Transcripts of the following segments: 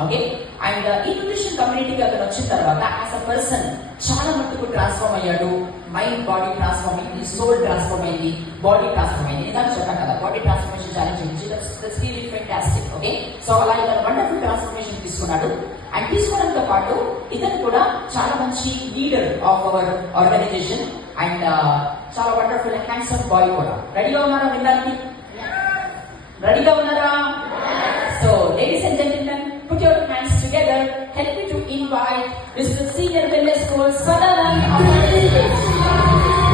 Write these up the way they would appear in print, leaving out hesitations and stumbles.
Okay. And invitation కమ్యూనిటీకి అతను వచ్చిన తర్వాత యాజ్ అ పర్సన్ చాలా మట్టుకు ట్రాన్స్ఫార్మ్ అయ్యాడు. మైండ్ బాడీ ట్రాన్స్ఫార్మ్ అయింది, సోల్ ట్రాన్స్ఫార్మ్ అయింది, బాడీ ట్రాన్స్ఫార్మ్ అయింది. ఇందాక చెప్పాను కదా బాడీ ట్రాన్స్ఫర్మేషన్ ఛాలెంజ్ నుంచి that's really fantastic. Okay. So అలా ఇతను వండర్ఫుల్ ట్రాన్స్ఫర్మేషన్ తీసుకున్నాడు. అండ్ తీసుకోవడంతో పాటు ఇతను కూడా చాలా మంచి leader of our organisation and చాలా వండర్ఫుల్ అండ్ హ్యాండ్సమ్ బాయ్ కూడా. రెడీగా ఉన్నారా వినడానికి? రెడీగా ఉన్నారా? So ladies and gentlemen, put your hands together. Help me to invite Mr. Senior Middle School Sadanan on the stage.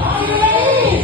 Are you ready?